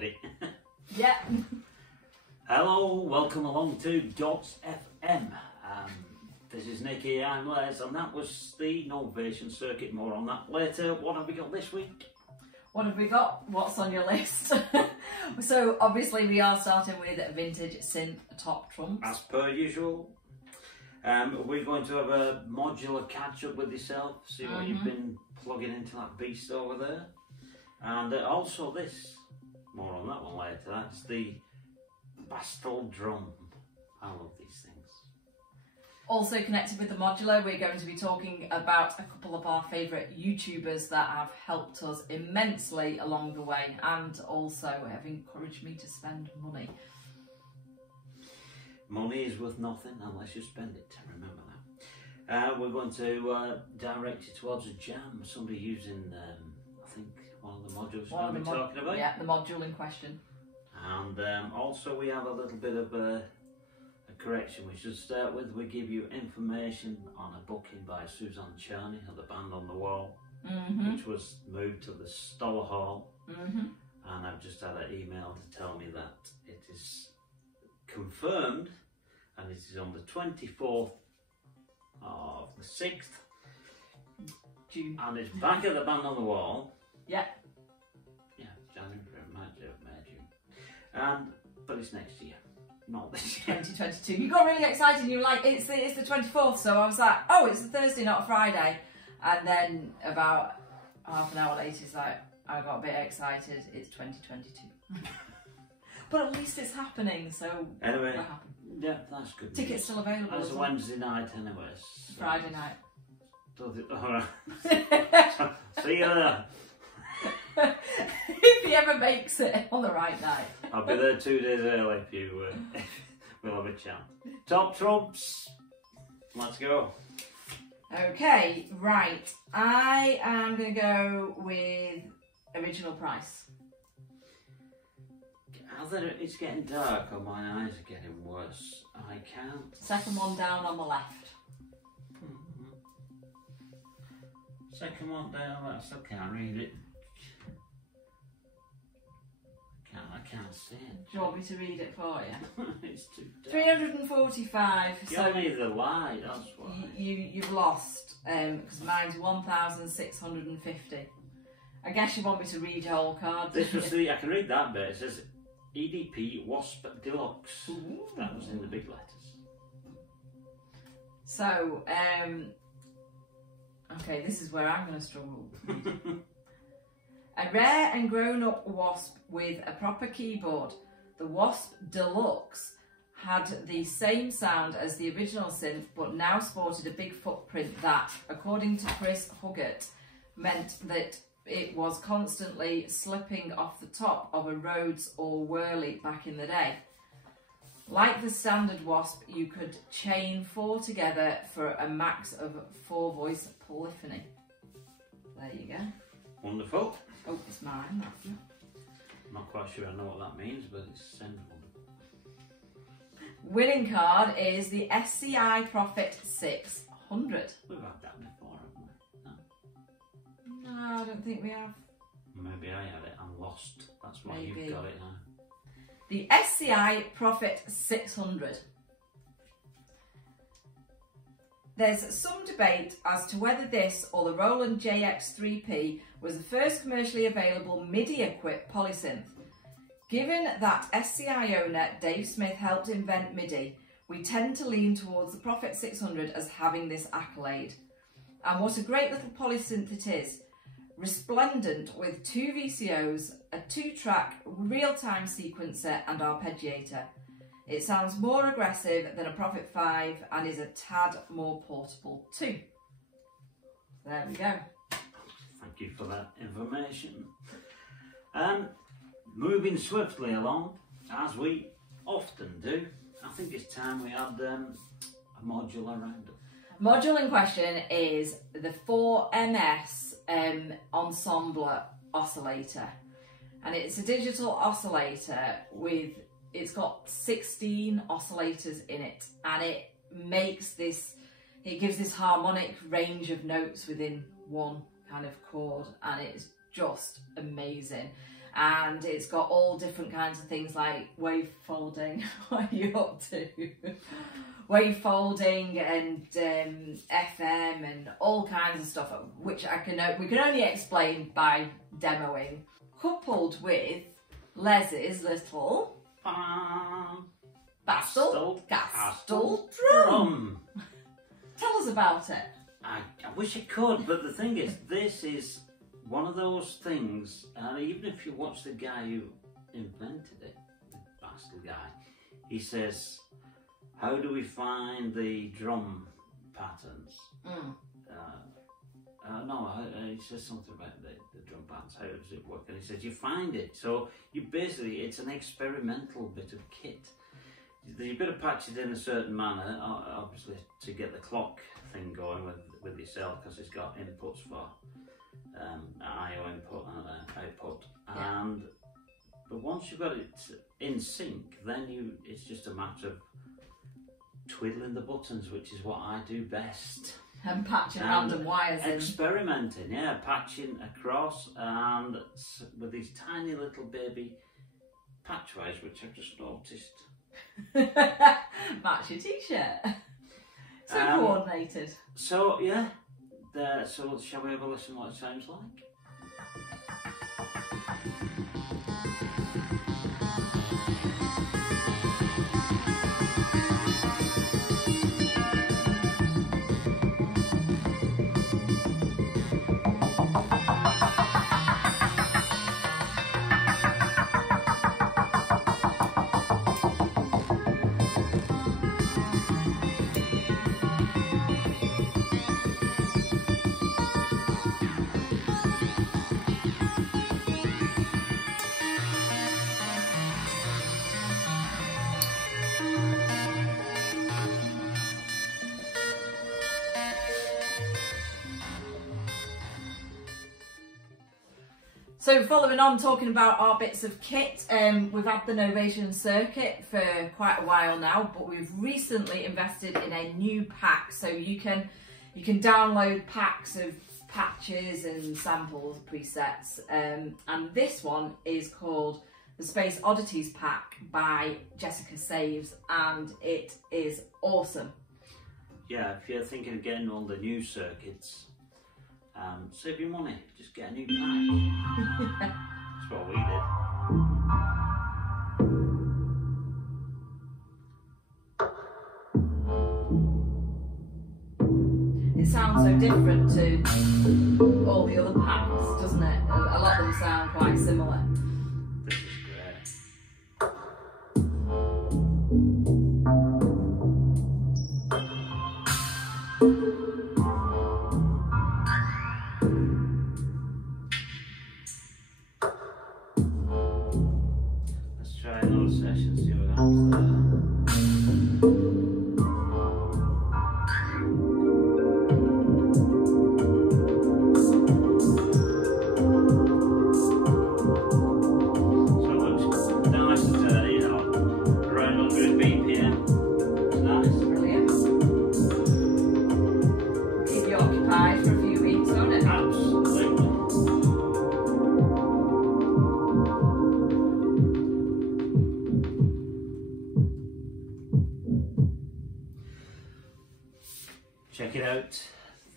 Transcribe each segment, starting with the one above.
ready? Yeah. Hello, welcome along to Dots FM. This is Nicky, I'm Les, and that was the Novation Circuit. More on that later. What have we got this week? What have we got? What's on your list? So obviously we are starting with vintage synth top trumps. As per usual. We're going to have a modular catch up with yourself, see what you've been plugging into that beast over there. And also this, more on that one later, that's the Bastel drum. I love these things. Also connected with the modular, we're going to be talking about a couple of our favourite YouTubers that have helped us immensely along the way and also have encouraged me to spend money. Money is worth nothing unless you spend it, remember that. We're going to direct you towards a jam, somebody using, I think, one of the modules we're going to be talking about. Yeah, the module in question. And also we have a little bit of a correction. We should start with, we give you information on a booking by Suzanne Charney of the Band on the Wall, which was moved to the Stoller Hall. And I've just had an email to tell me that it is confirmed and it is on the 24th of the 6th June. And it's back at the Band on the Wall. Yeah. Yeah, January, May, June. But it's next year. Not this year. 2022. You got really excited. You were like, it's the 24th. So I was like, oh, it's a Thursday, not a Friday. And then about half an hour later, it's like, I got a bit excited. It's 2022. But at least it's happening. So anyway, yeah, that's good. Tickets still available. It's a Wednesday night, anyway. So Friday night. Alright. See you there. If he ever makes it on the right night. I'll be there 2 days early if you we'll have a chat. Top trumps. Let's go. Okay, right. I am going to go with original price. Either it's getting dark or my eyes are getting worse. I can't. Second one down on the left. Second one down, I still can't read it. I can't see it. Do you want me to read it for you? It's too dark. 345. You'll need the light, that's why. You've lost, because mine's 1,650. I guess you want me to read your whole card. This was I can read that bit. It says EDP Wasp Deluxe. Ooh. That was in the big letters. So, okay, this is where I'm going to struggle. A rare and grown-up Wasp with a proper keyboard, the Wasp Deluxe had the same sound as the original synth, but now sported a big footprint that, according to Chris Huggett, meant that it was constantly slipping off the top of a Rhodes or Whirly back in the day. Like the standard Wasp, you could chain 4 together for a max of 4-voice polyphony. There you go. Wonderful. Oh, it's mine. I'm not quite sure I know what that means, but it's wonderful. Winning card is the SCI Prophet 600. We've had that before, haven't we? No. No, I don't think we have. Maybe I had it and lost. That's why Maybe. you've got it now. The SCI Prophet 600. There's some debate as to whether this or the Roland JX3P was the first commercially available MIDI-equipped polysynth. Given that SCI owner Dave Smith helped invent MIDI, we tend to lean towards the Prophet 600 as having this accolade. And what a great little polysynth it is. Resplendent with 2 VCOs, a 2-track real-time sequencer and arpeggiator. It sounds more aggressive than a Prophet 5 and is a tad more portable too. There we go. Thank you for that information. Moving swiftly along, as we often do, I think it's time we had a modular roundup. Module in question is the 4MS Ensemble oscillator, and it's a digital oscillator with, it's got 16 oscillators in it, and it gives this harmonic range of notes within one kind of chord, and it's just amazing. and it's got all different kinds of things like wave folding. What are you up to? Wave folding and FM and all kinds of stuff, which we can only explain by demoing, coupled with Les's little Castle drum. Tell us about it. I wish I could, but the thing is, this is one of those things, and even if you watch the guy who invented it, the Bastel guy, he says, how do we find the drum patterns? He says something about the drum patterns, how does it work? And he says, you find it. So you basically, it's an experimental bit of kit. You better patch it in a certain manner, obviously, to get the clock thing going with yourself, because it's got inputs for I/O input and output. Yeah. But once you've got it in sync, then it's just a matter of twiddling the buttons, which is what I do best. And patching random wires in. Experimenting, yeah, patching across, and with these tiny little baby patch wires, which I've just noticed. Match your t-shirt. So coordinated. So yeah, so shall we have a listen what it sounds like? So following on, talking about our bits of kit, we've had the Novation circuit for quite a while now, but we've recently invested in a new pack. So you can download packs of patches and samples, presets, and this one is called the Space Oddities pack by Jessica Saves, and it is awesome. Yeah, if you're thinking of getting all the new circuits, save your money, just get a new pack. That's what we did. It sounds so different to all the other packs, doesn't it? A lot of them sound quite similar. This is great. Let's try another session, see what happens there. Check it out,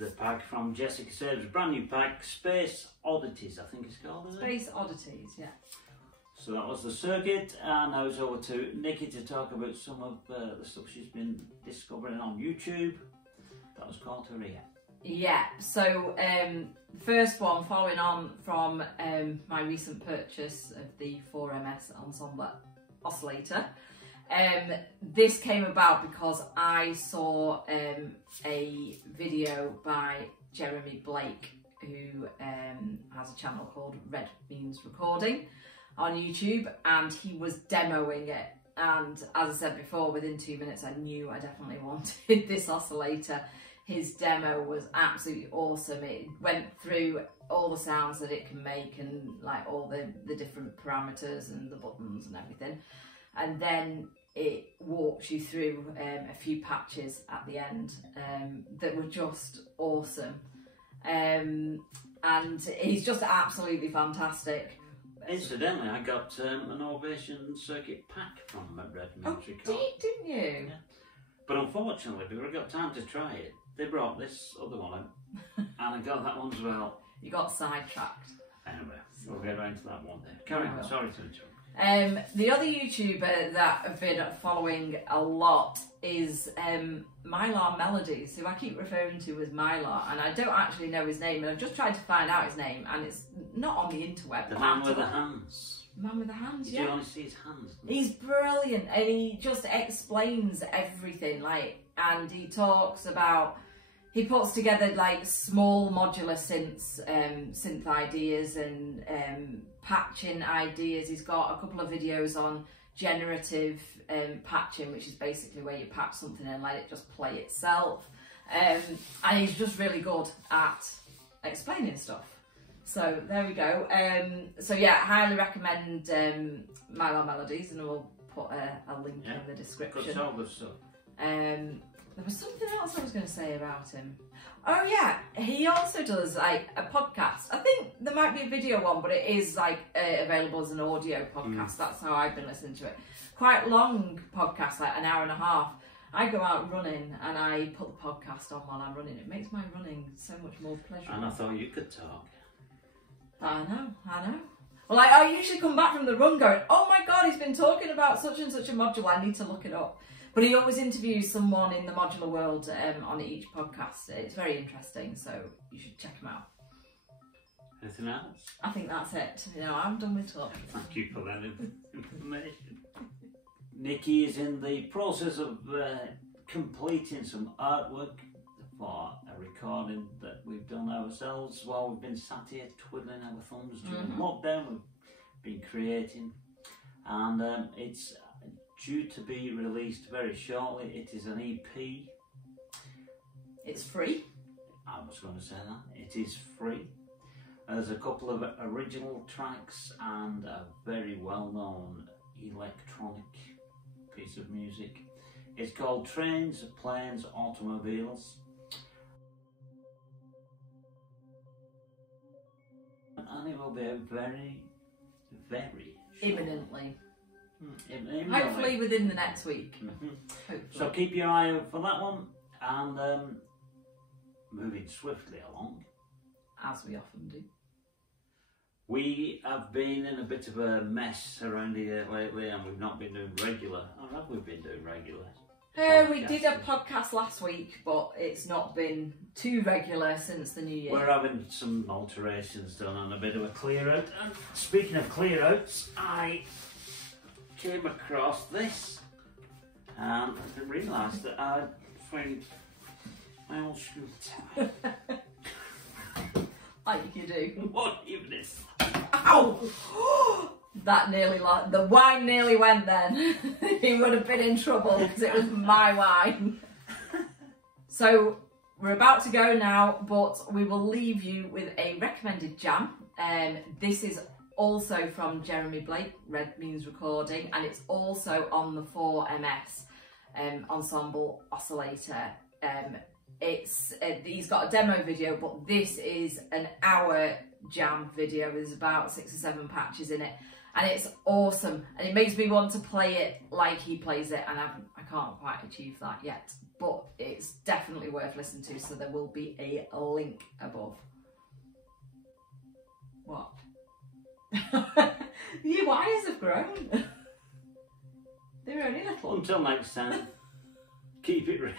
the pack from Jessica Saves, brand new pack, Space Oddities, I think it's called, isn't it? Space Oddities, yeah. So that was the circuit, and now it's over to Nikki to talk about some of the stuff she's been discovering on YouTube. That was called her ear. Yeah, so first one, following on from my recent purchase of the 4MS Ensemble oscillator. This came about because I saw a video by Jeremy Blake, who has a channel called Red Means Recording on YouTube, and he was demoing it. And as I said before, within 2 minutes I knew I definitely wanted this oscillator. His demo was absolutely awesome. It went through all the sounds that it can make and like all the different parameters and the buttons and everything. And then it walks you through a few patches at the end that were just awesome. And he's just absolutely fantastic. Incidentally, I got an Ovation Circuit pack from Red Military Corps. Didn't you? Yeah. But unfortunately, before I got time to try it, they brought this other one out, and I got that one as well. You got sidetracked. Anyway, we'll get around to that one day. Carry on, sorry to interrupt. The other YouTuber that I've been following a lot is Mylar Melodies, who I keep referring to as Mylar, and I don't actually know his name, and I've just tried to find out his name, and it's not on the interweb. The man with the hands. The man with the hands, Did yeah. you only see his hands? He's brilliant, and he just explains everything, and he talks about, he puts together like small modular synth ideas and patching ideas. He's got a couple of videos on generative patching, which is basically where you patch something and let it just play itself. And he's just really good at explaining stuff. So there we go. So yeah, highly recommend Mylar Melodies, and we'll put a link in the description. Good stuff. There was something else I was going to say about him. Oh yeah, he also does like a podcast. I think there might be a video one, but it is like available as an audio podcast. That's how I've been listening to it. Quite long podcast, like an hour and a half. I go out running and I put the podcast on while I'm running. It makes my running so much more pleasurable. And I thought you could talk. I know. Well, I usually come back from the run going, oh my god, he's been talking about such and such a module, I need to look it up. But he always interviews someone in the modular world on each podcast. It's very interesting, so you should check him out. Anything else? I think that's it. I'm done with talking. Thank you for that information. Nikki is in the process of completing some artwork for a recording that we've done ourselves while we've been sat here twiddling our thumbs during lockdown. We've been creating, and it's due to be released very shortly. It is an EP. It's free. I was going to say that. It is free. There's a couple of original tracks and a very well-known electronic piece of music. It's called Trains, Planes, Automobiles. And it will be a very, very short Imminently. Imminently. Hopefully within the next week. Hopefully. So keep your eye out for that one, and moving swiftly along, as we often do. We have been in a bit of a mess around here lately, and we've not been doing regular. Or have we been doing regular? We did a podcast last week, but it's not been too regular since the new year. We're having some alterations done and a bit of a clear out. And speaking of clear outs, I came across this, and I realised that I found my old school tie. Like you do. What even is? Ow! That nearly, the wine nearly went then. He would have been in trouble because it was my wine. So we're about to go now, but we will leave you with a recommended jam. This is also from Jeremy Blake, Red Means Recording, and it's also on the 4MS ensemble oscillator. He's got a demo video, but this is an hour jam video. There's about 6 or 7 patches in it, and it's awesome, and it makes me want to play it like he plays it, and I can't quite achieve that yet, but it's definitely worth listening to, so there will be a link above. What? Your wires have grown. They're only little. Until next time, keep it real.